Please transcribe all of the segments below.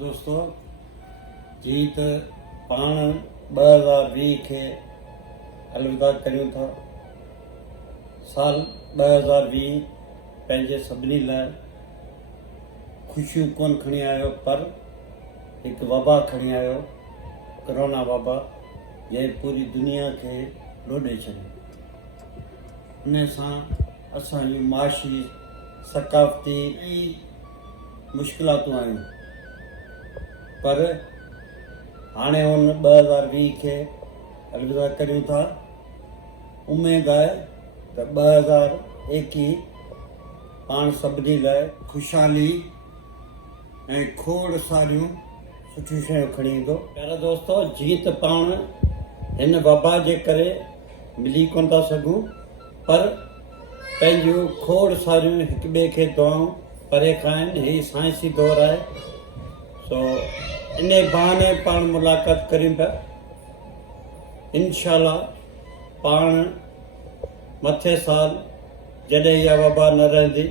दोस्तों जीत पाण 2020 के अलविदा करूं था। साल 2020 पंहिंजे सभिनी लाइ ख़ुशियूं कोन खणी आयो, पर हिकु वबा खणी आयो, कोरोना वबा, जंहिं पूरी दुनिया खे लोॾे छॾियो। उन सां असां जूं माशी सकाफ़ती मुश्किलातूं आयूं, पर हाणे हुन 2020 खे अलविदा करियूं था। उमेद आहे त 2021 पाण सभिनी लाइ ख़ुशहाली ऐं खोड़ सारियूं सुठियूं शयूं खणी ईंदो। प्यारा दोस्तो, जीअं त पाण हिन वबा जे करे मिली कोन था सघूं, पर पंहिंजूं खोड़ सारियूं हिक ॿिए खे दुआऊं परे खां आहिनि। हीउ साइंसी दौरु आहे, सो इन बहाने पाण मुलाक़ात करियूं पिया। इंशाअल्लाह पाण मथे साल जॾहिं इहा वबा न रहंदी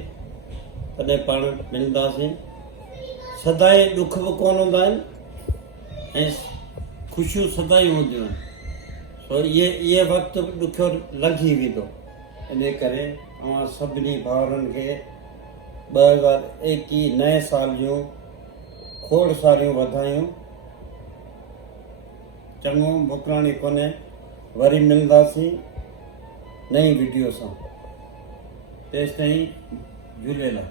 तॾहिं पाण मिलंदासीं। सदाई ॾुख बि कोन हूंदा आहिनि ऐं ख़ुशियूं सदाई हूंदियूं आहिनि। सो इहे वक़्तु ॾुखियो लंघी वेंदो। इन करे अवां सभिनी भाउरनि खे 2021 नए साल जूं खोड़ सारियूं वाधायूं। चङो मोकिलाणी कोन्हे, वरी मिलंदासीं नई वीडियो सां। तेसिताईं झूलेलाल।